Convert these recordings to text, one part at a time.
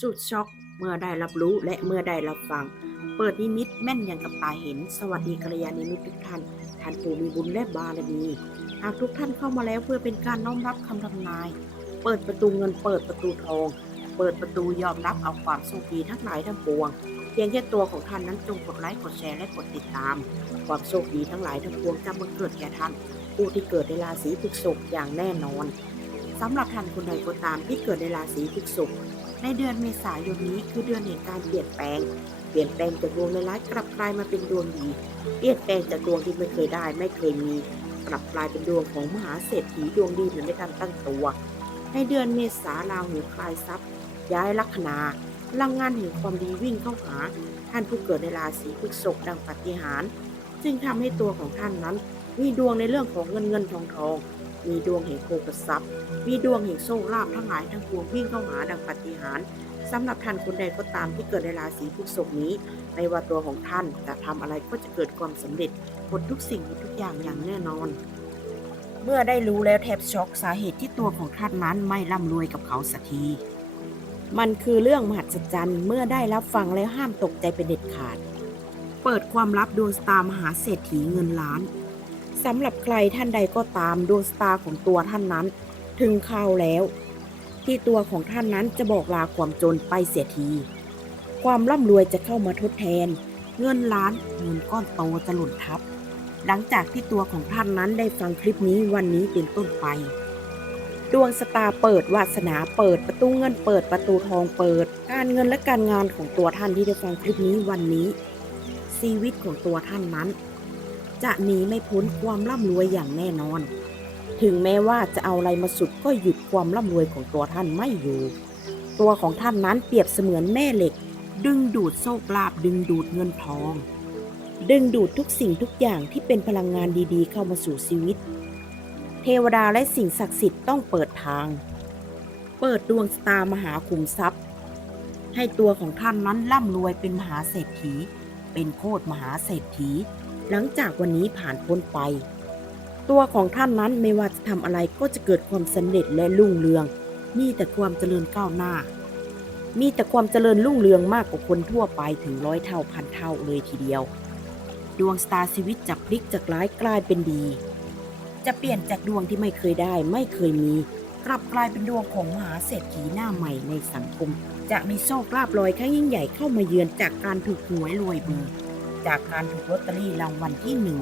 สุดช็อกเมื่อได้รับรู้และเมื่อได้รับฟัง เปิดนิมิตแม่นอย่างกับตาเห็น สวัสดีกัลยาณมิตรทุกท่าน ท่านผู้มีบุญและบารมี หากทุกท่านเข้ามาแล้วเพื่อเป็นการน้อมรับคำทำนาย เปิดประตูเงินเปิดประตูทอง เปิดประตูยอมรับเอาความโชคดีทั้งหลายทั้งปวง เพียงแค่ตัวของท่านนั้นจงกดไลค์กดแชร์และกดติดตาม ความโชคดีทั้งหลายทั้งปวงจะบังเกิดแก่ท่านผู้ที่เกิดในราศีพฤษภอย่างแน่นอนสำหรับท่านคนใดก็ตามที่เกิดในราศีพฤษภ ในเดือนเมษายนนี้คือเดือนแห่งการเปลี่ยนแปลง เปลี่ยนแปลงจากดวงร้ายกลับกลายมาเป็นดวงดี เปลี่ยนแปลงจากดวงที่ไม่เคยได้ ไม่เคยมี กลับกลายเป็นดวงของมหาเศรษฐีดวงดีเหมือนในการตั้งตัว ในเดือนเมษาราหูคลายทรัพย์ ย้ายลัคนาพลังงานแห่งความดีวิ่งเข้าหา ท่านผู้เกิดในราศีพฤษภดังปฏิหาร จึงทำให้ตัวของท่านนั้นมีดวงในเรื่องของเงินเงินทองทอง มีดวงแห่งโภคทรัพย์ มีดวงแห่งโชคลาภทั้งหลายทั้งปวงวิ่งเข้าหาดังปฏิหารสำหรับท่านคนใดก็ตามที่เกิดในราศีพฤษภนี้ไม่ว่าตัวของท่านจะทำอะไรก็จะเกิดความสำเร็จหมดทุกสิ่งหมดทุกอย่างอย่างแน่นอน เมื่อได้รู้แล้วแทบช็อกสาเหตุที่ตัวของท่านนั้นไม่ร่ำรวยกับเขาสักที มันคือเรื่องมหัศจรรย์เมื่อได้รับฟังแล้วห้ามตกใจเป็นเด็ดขาด เปิดความลับดวงสตามหาเศรษฐีเงินล้าน สำหรับใครท่านใดก็ตามดวงสตาร์ของตัวท่านนั้น ถึงข่าวแล้ว ที่ตัวของท่านนั้นจะบอกลาความจนไปเสียที ความร่ำรวยจะเข้ามาทดแทน เงินล้านเงินก้อนโตจะหล่นทับ หลังจากที่ตัวของท่านนั้นได้ฟังคลิปนี้วันนี้เป็นต้นไป ดวงสตาร์เปิดวาสนาเปิดประตูเงินเปิดประตูทองเปิด การเงินและการงานของตัวท่านที่ได้ฟังคลิปนี้วันนี้ชีวิตของตัวท่านนั้น จะหนีไม่พ้นความร่ำรวยอย่างแน่นอน ถึงแม้ว่าจะเอาอะไรมาสุดก็หยุดความร่ำรวยของตัวท่านไม่อยู่ ตัวของท่านนั้นเปรียบเสมือนแม่เหล็ก ดึงดูดโชคลาภดึงดูดเงินทอง ดึงดูดทุกสิ่งทุกอย่างที่เป็นพลังงานดีๆ เข้ามาสู่ชีวิต เทวดาและสิ่งศักดิ์สิทธิ์ต้องเปิดทาง เปิดดวงสตามหาขุมทรัพย์ ให้ตัวของท่านนั้นร่ำรวยเป็นมหาเศรษฐี เป็นโคตรมหาเศรษฐี หลังจากวันนี้ผ่านพ้นไป ตัวของท่านนั้นไม่ว่าจะทำอะไรก็จะเกิดความสำเร็จและรุ่งเรือง มีแต่ความเจริญก้าวหน้า มีแต่ความเจริญรุ่งเรืองมากกว่าคนทั่วไปถึงร้อยเท่าพันเท่าเลยทีเดียว ดวงสตาร์ชีวิตจะพลิกจากร้ายกลายเป็นดี จะเปลี่ยนจากดวงที่ไม่เคยได้ไม่เคยมีกลับกลายเป็นดวงของมหาเศรษฐีหน้าใหม่ในสังคม จะมีโชคลาภลอยครั้งยิ่งใหญ่เข้ามาเยือนจากการถูกหวยรวยเบอร์ จากการถูกลอตเตอรี่รางวัลที่หนึ่ง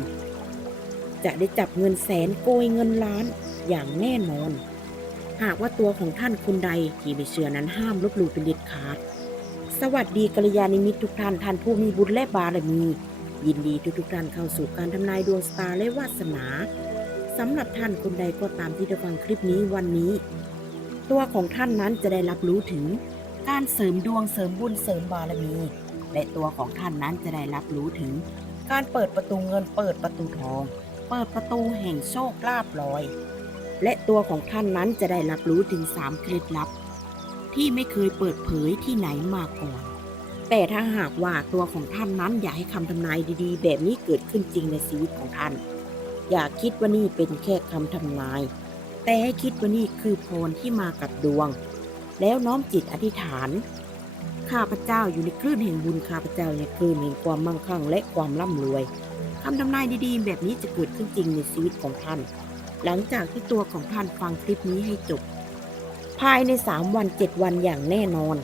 จะได้จับเงินแสนโกยเงินล้านอย่างแน่นอน หากว่าตัวของท่านคนใดที่ไม่เชื่อนั้นห้ามลบหลู่เป็นเด็ดขาด สวัสดีกัลยาณมิตรทุกท่านท่านผู้มีบุญและบารมี ยินดีทุกทุกท่านเข้าสู่การทำนายดวงสตาร์และวาสนาสำหรับท่านคนใดก็ตามที่ได้ฟังคลิปนี้วันนี้ ตัวของท่านนั้นจะได้รับรู้ถึงการเสริมดวงเสริมบุญเสริมบารมี และตัวของท่านนั้นจะได้รับรู้ถึง การเปิดประตูเงินเปิดประตูทอง เปิดประตูแห่งโชคลาภลอย และตัวของท่านนั้นจะได้รับรู้ถึงสามเคล็ดลับ ที่ไม่เคยเปิดเผยที่ไหนมาก่อน แต่ถ้าหากว่าตัวของท่านนั้นอยากให้คำทำนายดีๆ แบบนี้เกิดขึ้นจริงในชีวิตของท่าน อย่าคิดว่านี่เป็นแค่คำทำนาย แต่ให้คิดว่านี่คือพรที่มากับดวง แล้วน้อมจิตอธิษฐาน ข้าพเจ้าอยู่ในคลื่นแห่งบุญข้าพเจ้าในคลื่นแห่งความมั่งคั่งและความร่ำรวยคำทำนายดีๆ แบบนี้จะเกิดขึ้นจริงในชีวิตของท่าน หลังจากที่ตัวของท่านฟังคลิปนี้ให้จบ ภายใน 3 วัน 7 วันอย่างแน่นอน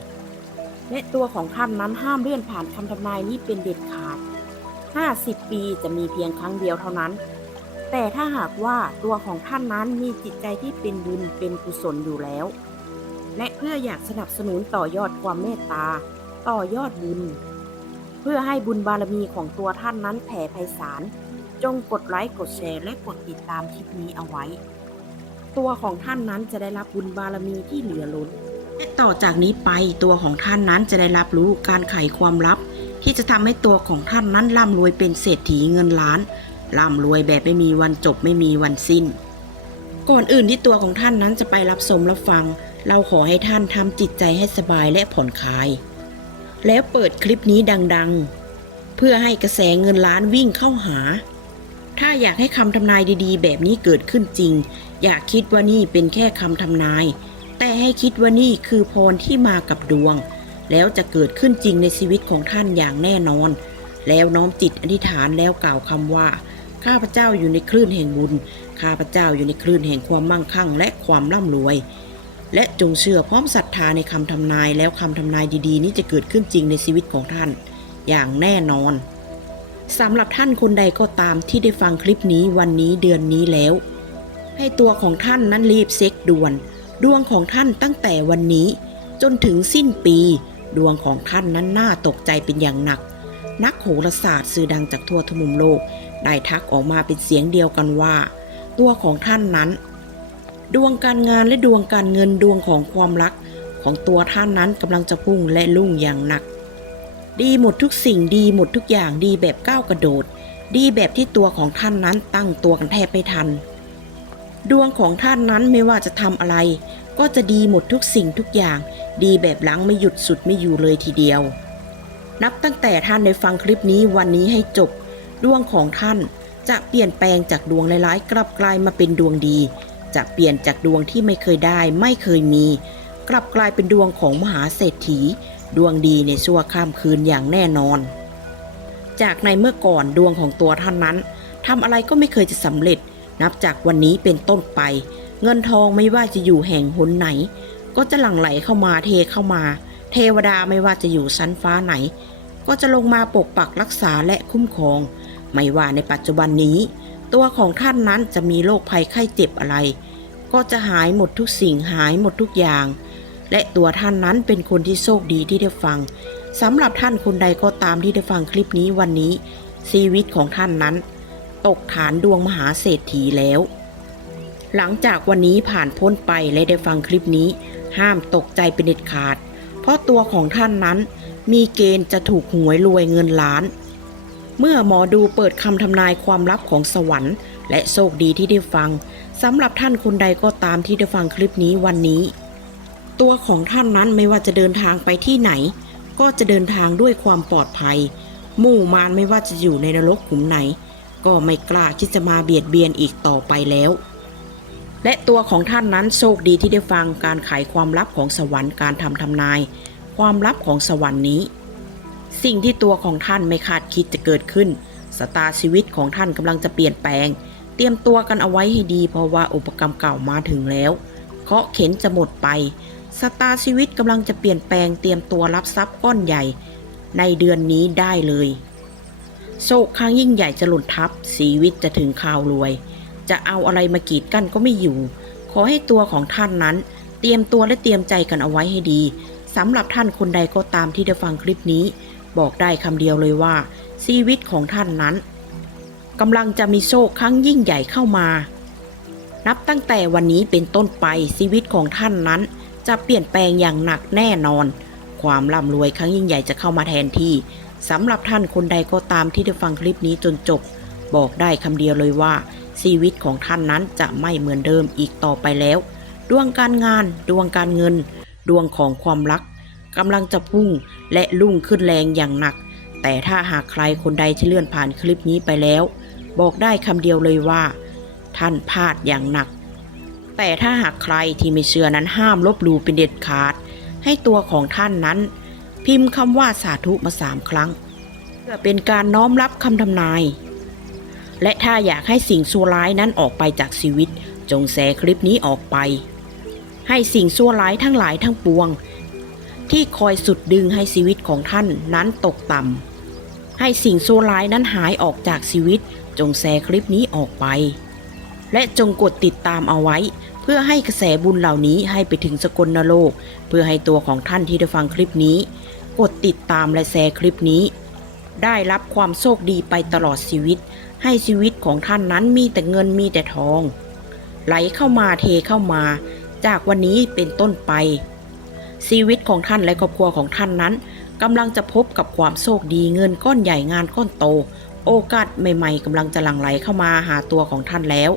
และตัวของท่านนั้นห้ามเลื่อนผ่านคำทำนายนี้เป็นเด็ดขาด 50 ปีจะมีเพียงครั้งเดียวเท่านั้น แต่ถ้าหากว่าตัวของท่านนั้นมีจิตใจที่เป็นบุญเป็นกุศลอยู่แล้ว และเพื่ออยากสนับสนุนต่อยอดความเมตตา ต่อยอดบุญ เพื่อให้บุญบารมีของตัวท่านนั้นแผ่ไพศาล จงกดไลค์กดแชร์และกดติดตามคลิปนี้เอาไว้ ตัวของท่านนั้นจะได้รับบุญบารมีที่เหลือล้น และต่อจากนี้ไปตัวของท่านนั้นจะได้รับรู้การไขความลับ ที่จะทำให้ตัวของท่านนั้นร่ำรวยเป็นเศรษฐีเงินล้านร่ำรวยแบบไม่มีวันจบไม่มีวันสิ้น ก่อนอื่นที่ตัวของท่านนั้นจะไปรับชมรับฟัง เราขอให้ท่านทำจิตใจให้สบายและผ่อนคลาย แล้วเปิดคลิปนี้ดังๆ เพื่อให้กระแสเงินล้านวิ่งเข้าหา ถ้าอยากให้คำทำนายดีๆ แบบนี้เกิดขึ้นจริง อย่าคิดว่านี่เป็นแค่คำทำนาย แต่ให้คิดว่านี่คือพรที่มากับดวง แล้วจะเกิดขึ้นจริงในชีวิตของท่านอย่างแน่นอน แล้วน้อมจิตอธิษฐานแล้วกล่าวคำว่าข้าพเจ้าอยู่ในคลื่นแห่งบุญ ข้าพเจ้าอยู่ในคลื่นแห่งความมั่งคั่งและความร่ำรวย และจงเชื่อพร้อมศรัทธาในคำทำนายแล้วคำทำนายดีๆ นี้จะเกิดขึ้นจริงในชีวิตของท่าน อย่างแน่นอนสำหรับท่านคนใดก็ตามที่ได้ฟังคลิปนี้วันนี้เดือนนี้แล้ว ให้ตัวของท่านนั้นรีบเซ็กด่วน ดวงของท่านตั้งแต่วันนี้ จนถึงสิ้นปี ดวงของท่านนั้นน่าตกใจเป็นอย่างหนัก นักโหราศาสตร์สื่อดังจากทั่วทุกมุมโลก ได้ทักออกมาเป็นเสียงเดียวกันว่า ตัวของท่านนั้น ดวงการงานและดวงการเงินดวงของความรักของตัวท่านนั้นกำลังจะพุ่งและลุ่งอย่างหนัก ดีหมดทุกสิ่งดีหมดทุกอย่างดีแบบก้าวกระโดด ดีแบบที่ตัวของท่านนั้นตั้งตัวกันแทบไม่ทัน ดวงของท่านนั้นไม่ว่าจะทำอะไร ก็จะดีหมดทุกสิ่งทุกอย่าง ดีแบบหลังไม่หยุดสุดไม่อยู่เลยทีเดียว นับตั้งแต่ท่านได้ฟังคลิปนี้วันนี้ให้จบ ดวงของท่านจะเปลี่ยนแปลงจากดวงร้ายๆกลับกลายมาเป็นดวงดี จะเปลี่ยนจากดวงที่ไม่เคยได้ไม่เคยมี กลับกลายเป็นดวงของมหาเศรษฐี ดวงดีในชั่วข้ามคืนอย่างแน่นอน จากในเมื่อก่อนดวงของตัวท่านนั้นทำอะไรก็ไม่เคยจะสำเร็จ นับจากวันนี้เป็นต้นไป เงินทองไม่ว่าจะอยู่แห่งหนไหน ก็จะหลั่งไหลเข้ามาเทเข้ามา เทวดาไม่ว่าจะอยู่ชั้นฟ้าไหน ก็จะลงมาปกปักรักษาและคุ้มครอง ไม่ว่าในปัจจุบันนี้ ตัวของท่านนั้นจะมีโรคภัยไข้เจ็บอะไร ก็จะหายหมดทุกสิ่งหายหมดทุกอย่าง และตัวท่านนั้นเป็นคนที่โชคดีที่ได้ฟังสำหรับท่านคนใดก็ตามที่ได้ฟังคลิปนี้วันนี้ ชีวิตของท่านนั้น ตกฐานดวงมหาเศรษฐีแล้ว หลังจากวันนี้ผ่านพ้นไปและได้ฟังคลิปนี้ ห้ามตกใจเป็นเด็ดขาด เพราะตัวของท่านนั้นมีเกณฑ์จะถูกหวยรวยเงินล้าน เมื่อหมอดูเปิดคำทำนายความลับของสวรรค์ และโชคดีที่ได้ฟังสำหรับท่านคนใดก็ตามที่ได้ฟังคลิปนี้วันนี้ ตัวของท่านนั้นไม่ว่าจะเดินทางไปที่ไหน ก็จะเดินทางด้วยความปลอดภัยหมู่มารไม่ว่าจะอยู่ในนรกขุมไหน ก็ไม่กล้าที่จะมาเบียดเบียนอีกต่อไปแล้ว และตัวของท่านนั้นโชคดีที่ได้ฟังการไขความลับของสวรรค์การทำทำนาย ความลับของสวรรค์นี้ สิ่งที่ตัวของท่านไม่คาดคิดจะเกิดขึ้นสตาชีวิตของท่านกำลังจะเปลี่ยนแปลง เตรียมตัวกันเอาไว้ให้ดี เพราะว่าอุปกรรมเก่ามาถึงแล้ว เคาะเข็นจะหมดไปสตาชีวิตกำลังจะเปลี่ยนแปลงเตรียมตัวรับทรัพย์ก้อนใหญ่ ในเดือนนี้ได้เลยโชคข้างยิ่งใหญ่จะหล่นทับชีวิตจะถึงข่าวรวย จะเอาอะไรมากีดกั้นก็ไม่อยู่ ขอให้ตัวของท่านนั้น เตรียมตัวและเตรียมใจกันเอาไว้ให้ดีสำหรับท่านคนใดก็ตามที่ได้ฟังคลิปนี้ บอกได้คำเดียวเลยว่า ชีวิตของท่านนั้นกำลังจะมีโชคครั้งยิ่งใหญ่เข้ามา นับตั้งแต่วันนี้เป็นต้นไปชีวิตของท่านนั้น จะเปลี่ยนแปลงอย่างหนักแน่นอน ความร่ำรวยครั้งยิ่งใหญ่จะเข้ามาแทนที่สำหรับท่านคนใดก็ตามที่ได้ฟังคลิปนี้จนจบ บอกได้คำเดียวเลยว่า ชีวิตของท่านนั้นจะไม่เหมือนเดิมอีกต่อไปแล้ว ดวงการงาน ดวงการเงิน ดวงของความรัก กำลังจะพุ่งและลุ่งขึ้นแรงอย่างหนัก แต่ถ้าหากใครคนใดที่เลื่อนผ่านคลิปนี้ไปแล้ว บอกได้คำเดียวเลยว่า ท่านพลาดอย่างหนัก แต่ถ้าหากใครที่ไม่เชื่อนั้นห้ามลบหลู่เป็นเด็ดขาด ให้ตัวของท่านนั้น พิมพ์คำว่าสาธุมาสามครั้งเพื่อเป็นการน้อมรับคำทำนาย และถ้าอยากให้สิ่งชั่วร้ายนั้นออกไปจากชีวิต จงแชร์คลิปนี้ออกไป ให้สิ่งชั่วร้ายทั้งหลายทั้งปวง ที่คอยสุดดึงให้ชีวิตของท่านนั้นตกต่ำ ให้สิ่งชั่ร้ายนั้นหายออกจากชีวิต จงแชร์คลิปนี้ออกไป และจงกดติดตามเอาไว้ เพื่อให้กระแสบุญเหล่านี้ให้ไปถึงสกลนโลก เพื่อให้ตัวของท่านที่ได้ฟังคลิปนี้ กดติดตามและแชร์คลิปนี้ ได้รับความโชคดีไปตลอดชีวิต ให้ชีวิตของท่านนั้นมีแต่เงินมีแต่ทอง ไหลเข้ามาเทเข้ามา จากวันนี้เป็นต้นไป ชีวิตของท่านและครอบครัวของท่านนั้นกำลังจะพบกับความโชคดีเงินก้อนใหญ่งานก้อนโต โอกาสใหม่ ๆกำลังจะหลั่งไหลเข้ามาหาตัวของท่านแล้ว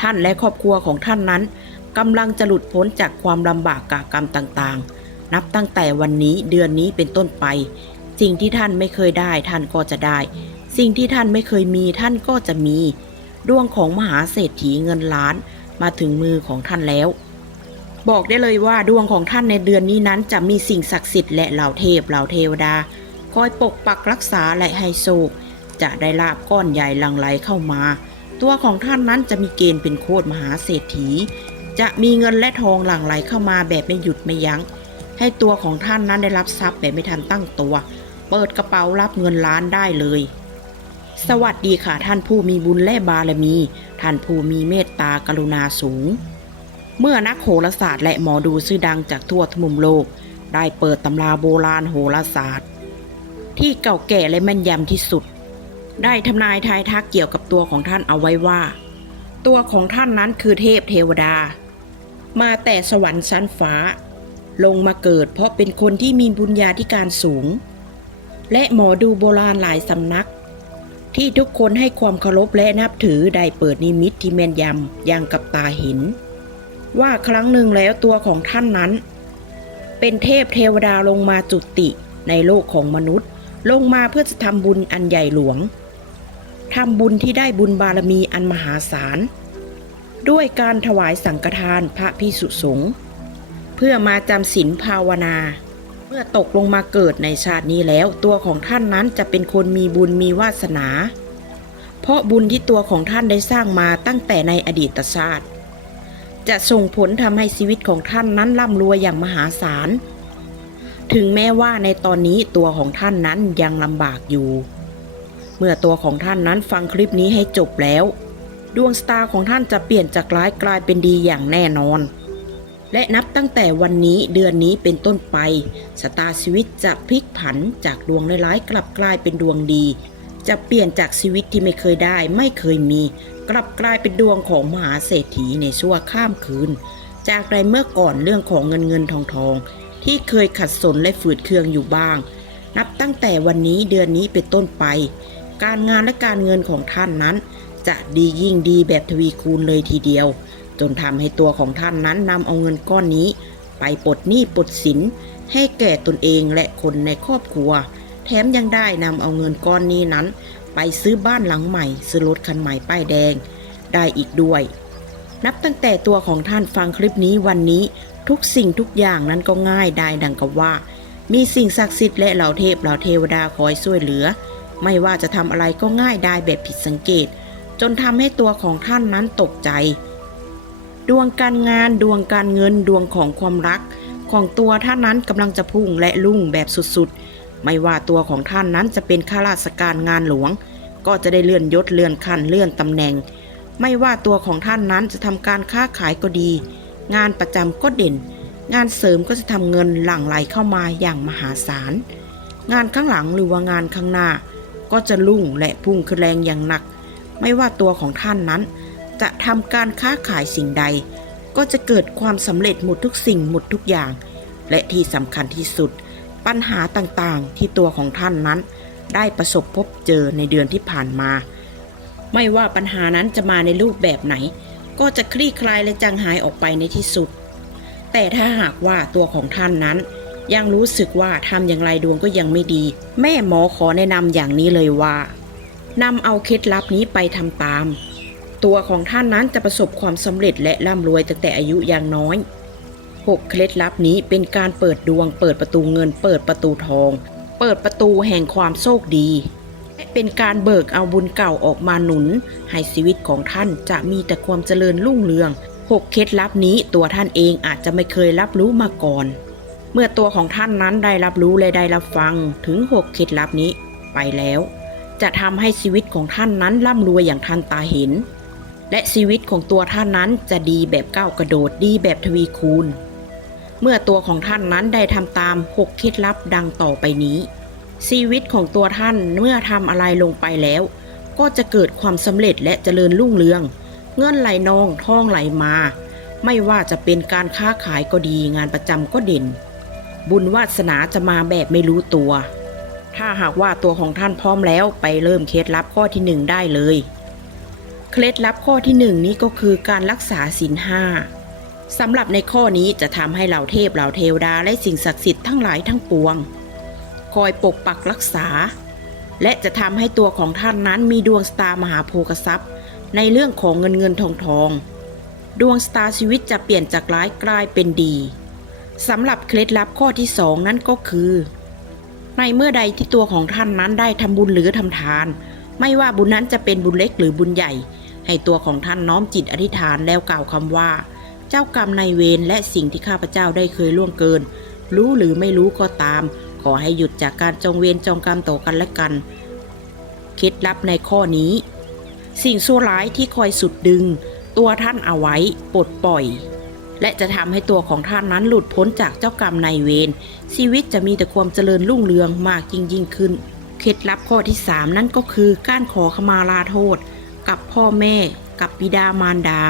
ท่านและครอบครัวของท่านนั้นกำลังจะหลุดพ้นจากความลำบากกากรรมต่างๆ นับตั้งแต่วันนี้เดือนนี้เป็นต้นไป สิ่งที่ท่านไม่เคยได้ท่านก็จะได้ สิ่งที่ท่านไม่เคยมีท่านก็จะมีดวงของมหาเศรษฐีเงินล้านมาถึงมือของท่านแล้ว บอกได้เลยว่าดวงของท่านในเดือนนี้นั้นจะมีสิ่งศักดิ์สิทธิ์และเหล่าเทพเหล่าเทวดา คอยปกปักรักษาและให้โชคจะได้ลาบก้อนใหญ่ลังไหลเข้ามา ตัวของท่านนั้นจะมีเกณฑ์เป็นโคตรมหาเศรษฐี จะมีเงินและทองหลั่งไหลเข้ามาแบบไม่หยุดไม่ยัง้ง ให้ตัวของท่านนั้นได้รับทรัพย์แบบไม่ทันตั้งตัว เปิดกระเป๋ารับเงินล้านได้เลย สวัสดีค่ะท่านผู้มีบุญและบารมี ท่านผู้มีเมตตากรุณาสูง เมื่อนักโหราศาสตร์และหมอดูชื่อดังจากทั่วทุกมุมโลก ได้เปิดตำราโบราณโหราศาสตร์ ที่เก่าแก่และแม่นยำที่สุด ได้ทำนายทายทักเกี่ยวกับตัวของท่านเอาไว้ว่า ตัวของท่านนั้นคือเทพเทวดา มาแต่สวรรค์ชั้นฟ้า ลงมาเกิดเพราะเป็นคนที่มีบุญญาธิการสูง และหมอดูโบราณหลายสำนักที่ทุกคนให้ความเคารพและนับถือได้เปิดนิมิตที่แม่นยำอย่างกับตาเห็น ว่าครั้งหนึ่งแล้วตัวของท่านนั้น เป็นเทพเทวดาลงมาจุติในโลกของมนุษย์ ลงมาเพื่อจะทำบุญอันใหญ่หลวงทำบุญที่ได้บุญบารมีอันมหาศาล ด้วยการถวายสังฆทานพระพิสุสงฆ์เพื่อมาจำศีลภาวนา เมื่อตกลงมาเกิดในชาตินี้แล้ว ตัวของท่านนั้นจะเป็นคนมีบุญมีวาสนา เพราะบุญที่ตัวของท่านได้สร้างมาตั้งแต่ในอดีตชาติ จะส่งผลทำให้ชีวิตของท่านนั้นร่ำรวยอย่างมหาศาล ถึงแม้ว่าในตอนนี้ตัวของท่านนั้นยังลำบากอยู่ เมื่อตัวของท่านนั้นฟังคลิปนี้ให้จบแล้ว ดวงสตาร์ของท่านจะเปลี่ยนจากร้ายกลายเป็นดีอย่างแน่นอน และนับตั้งแต่วันนี้เดือนนี้เป็นต้นไปชะตาชีวิตจะพลิกผันจากดวงร้ายกลับกลายเป็นดวงดี จะเปลี่ยนจากชีวิตที่ไม่เคยได้ไม่เคยมี กลับกลายเป็นดวงของมหาเศรษฐีในชั่วข้ามคืน จากใดเมื่อก่อนเรื่องของเงินเงินทองทอง ที่เคยขัดสนและฝืดเคืองอยู่บ้าง นับตั้งแต่วันนี้เดือนนี้เป็นต้นไป การงานและการเงินของท่านนั้น จะดียิ่งดีแบบทวีคูณเลยทีเดียว จนทำให้ตัวของท่านนั้นนำเอาเงินก้อนนี้ ไปปลดหนี้ปลดสิน ให้แก่ตนเองและคนในครอบครัว แถมยังได้นำเอาเงินก้อนนี้นั้น ไปซื้อบ้านหลังใหม่ ซื้อรถคันใหม่ป้ายแดง ได้อีกด้วย นับตั้งแต่ตัวของท่านฟังคลิปนี้วันนี้ทุกสิ่งทุกอย่างนั้นก็ง่ายได้ดังกับว่า มีสิ่งศักดิ์สิทธิ์และเหล่าเทพเหล่าเทวดาคอยช่วยเหลือ ไม่ว่าจะทำอะไรก็ง่ายได้แบบผิดสังเกต จนทำให้ตัวของท่านนั้นตกใจ ดวงการงานดวงการเงินดวงของความรัก ของตัวท่านนั้นกำลังจะพุ่งและลุ่งแบบสุดๆ ไม่ว่าตัวของท่านนั้นจะเป็นข้าราชการงานหลวง ก็จะได้เลื่อนยศเลื่อนขั้นเลื่อนตำแหน่ง ไม่ว่าตัวของท่านนั้นจะทำการค้าขายก็ดี งานประจำก็เด่น งานเสริมก็จะทำเงินหลั่งไหลเข้ามาอย่างมหาศาล งานข้างหลังหรือว่างานข้างหน้า ก็จะลุ่งและพุ่งขึ้นแรงอย่างหนัก ไม่ว่าตัวของท่านนั้น จะทำการค้าขายสิ่งใด ก็จะเกิดความสำเร็จหมดทุกสิ่งหมดทุกอย่าง และที่สำคัญที่สุด ปัญหาต่างๆ ที่ตัวของท่านนั้น ได้ประสบพบเจอในเดือนที่ผ่านมา ไม่ว่าปัญหานั้นจะมาในรูปแบบไหน ก็จะคลี่คลายและจางหายออกไปในที่สุด แต่ถ้าหากว่าตัวของท่านนั้น ยังรู้สึกว่าทำอย่างไรดวงก็ยังไม่ดี แม่หมอขอแนะนำอย่างนี้เลยว่านำเอาเคล็ดลับนี้ไปทำตาม ตัวของท่านนั้นจะประสบความสำเร็จและร่ำรวยตั้งแต่อายุยังน้อย 6 เคล็ดลับนี้เป็นการเปิดดวง เปิดประตูเงิน เปิดประตูทอง เปิดประตูแห่งความโชคดีและเป็นการเบิกเอาบุญเก่าออกมาหนุน ให้ชีวิตของท่านจะมีแต่ความเจริญรุ่งเรือง 6 เคล็ดลับนี้ตัวท่านเองอาจจะไม่เคยรับรู้มาก่อน เมื่อตัวของท่านนั้นได้รับรู้และได้รับฟังถึง 6 เคล็ดลับนี้ไปแล้ว จะทำให้ชีวิตของท่านนั้นร่ำรวยอย่างท่านตาเห็นและชีวิตของตัวท่านนั้นจะดีแบบก้าวกระโดดดีแบบทวีคูณ เมื่อตัวของท่านนั้นได้ทำตาม6เคล็ดลับดังต่อไปนี้ ชีวิตของตัวท่านเมื่อทำอะไรลงไปแล้ว ก็จะเกิดความสำเร็จและเจริญรุ่งเรือง เงินไหลนองทองไหลมา ไม่ว่าจะเป็นการค้าขายก็ดีงานประจำก็เด่น บุญวาสนาจะมาแบบไม่รู้ตัว ถ้าหากว่าตัวของท่านพร้อมแล้วไปเริ่มเคล็ดลับข้อที่หนึ่งได้เลย เคล็ดลับข้อที่หนึ่งนี้ก็คือการรักษาศีลห้า สำหรับในข้อนี้จะทำให้เหล่าเทพเหล่าเทวดาและสิ่งศักดิ์สิทธิ์ทั้งหลายทั้งปวง คอยปกปักรักษา และจะทำให้ตัวของท่านนั้นมีดวงสตาร์มหาโภคทรัพย์ ในเรื่องของเงินเงินทองทอง ดวงสตาร์ชีวิตจะเปลี่ยนจากร้ายกลายเป็นดีสำหรับเคล็ดลับข้อที่สองนั่นก็คือ ในเมื่อใดที่ตัวของท่านนั้นได้ทำบุญหรือทำทาน ไม่ว่าบุญนั้นจะเป็นบุญเล็กหรือบุญใหญ่ ให้ตัวของท่านน้อมจิตอธิษฐานแล้วกล่าวคำว่า เจ้ากรรมนายเวรและสิ่งที่ข้าพเจ้าได้เคยล่วงเกิน รู้หรือไม่รู้ก็ตาม ขอให้หยุดจากการจองเวรจองกรรมต่อกันและกัน เคล็ดลับในข้อนี้ สิ่งชั่วร้ายที่คอยสุดดึง ตัวท่านเอาไว้ปลดปล่อย และจะทำให้ตัวของท่านนั้นหลุดพ้นจากเจ้ากรรมนายเวรชีวิตจะมีแต่ความเจริญรุ่งเรืองมากยิ่งยิ่งขึ้น เคล็ดลับข้อที่ 3 นั่นก็คือการขอขมาลาโทษ กับพ่อแม่ กับบิดามารดา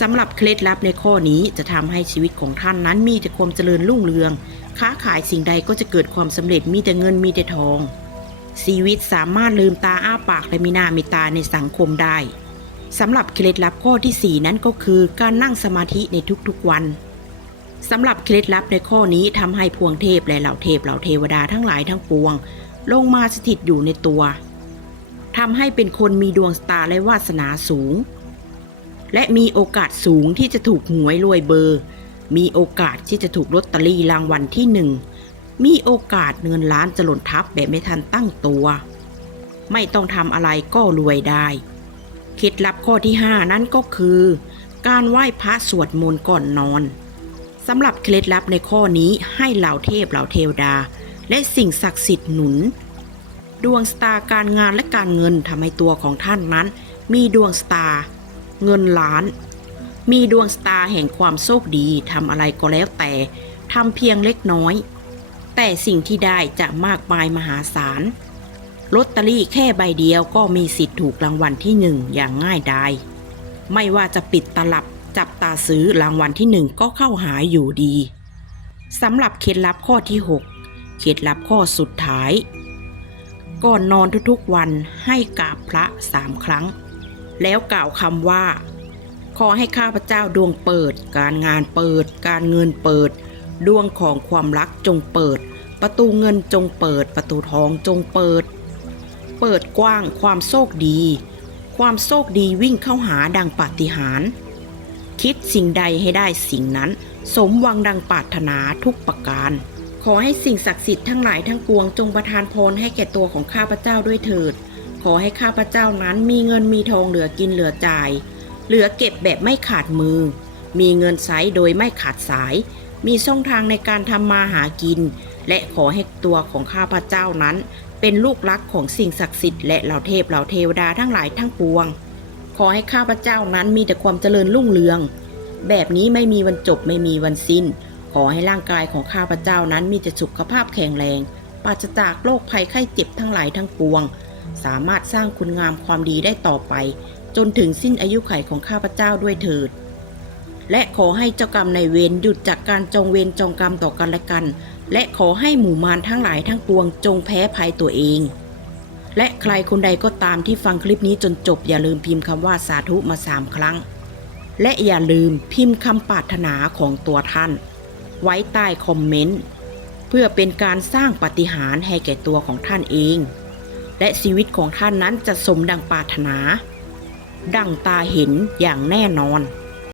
สำหรับเคล็ดลับในข้อนี้จะทำให้ชีวิตของท่านนั้นมีแต่ความเจริญรุ่งเรือง ค้าขายสิ่งใดก็จะเกิดความสำเร็จมีแต่เงินมีแต่ทอง ชีวิตสามารถลืมตาอ้าปากและมีหน้ามีตาในสังคมได้สำหรับเคล็ดลับข้อที่ 4 นั้นก็คือการนั่งสมาธิในทุกๆวันสำหรับเคล็ดลับในข้อนี้ทำให้พวงเทพและเหล่าเทพเหล่าเทวดาทั้งหลายทั้งปวง ลงมาสถิตอยู่ในตัวทำให้เป็นคนมีดวงตาและวาสนาสูง และมีโอกาสสูงที่จะถูกหวยรวยเบอร์ มีโอกาสที่จะถูกลอตเตอรี่รางวัลที่หนึ่ง มีโอกาสเงินล้านจะหล่นทับแบบไม่ทันตั้งตัว ไม่ต้องทำอะไรก็รวยได้เคล็ดลับข้อที่ 5 นั่นก็คือ การไหว้พระสวดมนต์ก่อนนอนสำหรับเคล็ดลับในข้อนี้ให้เหล่าเทพเหล่าเทวดา และสิ่งศักดิ์สิทธิ์หนุน ดวงสตาร์การงานและการเงินทำให้ตัวของท่านนั้น มีดวงสตาร์ เงินล้าน มีดวงสตาร์แห่งความโชคดีทำอะไรก็แล้วแต่ทำเพียงเล็กน้อย แต่สิ่งที่ได้จะมากมายมหาศาลลอตเตอรี่แค่ใบเดียวก็มีสิทธิ์ถูกรางวัลที่หนึ่งอย่างง่ายดายไม่ว่าจะปิดตลับจับตาซื้อรางวัลที่หนึ่งก็เข้าหาอยู่ดีสำหรับเคล็ดลับข้อที่ 6 เคล็ดลับข้อสุดท้าย ก่อนนอนทุกๆวันให้กราบพระสามครั้ง แล้วกล่าวคำว่า ขอให้ข้าพเจ้าดวงเปิด การงานเปิด การเงินเปิด ดวงของความรักจงเปิด ประตูเงินจงเปิด ประตูทองจงเปิด เปิดกว้างความโชคดี ความโชคดีวิ่งเข้าหาดังปาฏิหาริย์คิดสิ่งใดให้ได้สิ่งนั้น สมวังดังปรารถนาทุกประการ ขอให้สิ่งศักดิ์สิทธิ์ทั้งหลายทั้งปวงจงประทานพรให้แก่ตัวของข้าพเจ้าด้วยเถิด อให้ข้าพเจ้านั้นมีเงินมีทองเหลือกินเหลือจ่าย เหลือเก็บแบบไม่ขาดมือ มีเงินใช้โดยไม่ขาดสาย มีช่องทางในการทำมาหากิน และขอให้ตัวของข้าพเจ้านั้น เป็นลูกรักของสิ่งศักดิ์สิทธิ์และเหล่าเทพเหล่าเทวดาทั้งหลายทั้งปวง ขอให้ข้าพเจ้านั้นมีแต่ความเจริญรุ่งเรือง แบบนี้ไม่มีวันจบไม่มีวันสิ้น ขอให้ร่างกายของข้าพเจ้านั้นมีแต่สุขภาพแข็งแรงปราศจากโรคภัยไข้เจ็บทั้งหลายทั้งปวง สามารถสร้างคุณงามความดีได้ต่อไป จนถึงสิ้นอายุไขของข้าพเจ้าด้วยเถิด และขอให้เจ้ากรรมในายเวรหยุดจากการจองเวรจองกรรมต่อกันและกัน และขอให้หมู่มารทั้งหลายทั้งปวงจงแพ้ภัยตัวเอง และใครคนใดก็ตามที่ฟังคลิปนี้จนจบอย่าลืมพิมพ์คำว่าสาธุมาสามครั้ง และอย่าลืมพิมพ์คำปรารถนาของตัวท่าน ไว้ใต้คอมเมนต์เพื่อเป็นการสร้างปฏิหารให้แก่ตัวของท่านเอง และชีวิตของท่านนั้นจะสมดังปรารถนา ดังตาเห็นอย่างแน่นอน